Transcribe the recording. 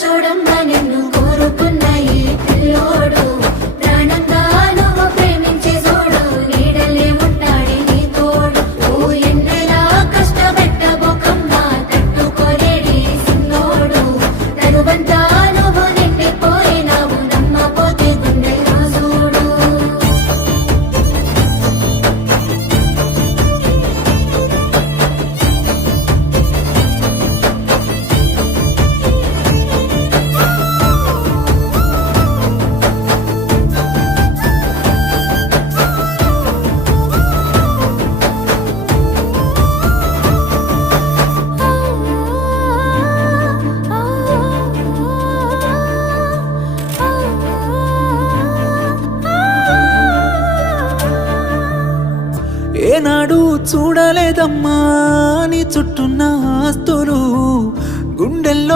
చూడమ్మా నిన్ను కోరుకున్న ఈ పిల్లోడు ప్రాణంగా నువ్వు ప్రేమించే చూడు నీడలే ఉంటాడే నీ తోడు ఓ ఎన్నెలా కష్టపెట్టబోకమ్మా తట్టుకోలేడి సిన్నోడు తనువంతా నువ్వు నిండిపోయినావు నమ్మపోతే గుండెల్లో చూడు ఏనాడు చూడలేదమ్మా నీ చుట్టూన్న ఆస్తులు గుండెల్లో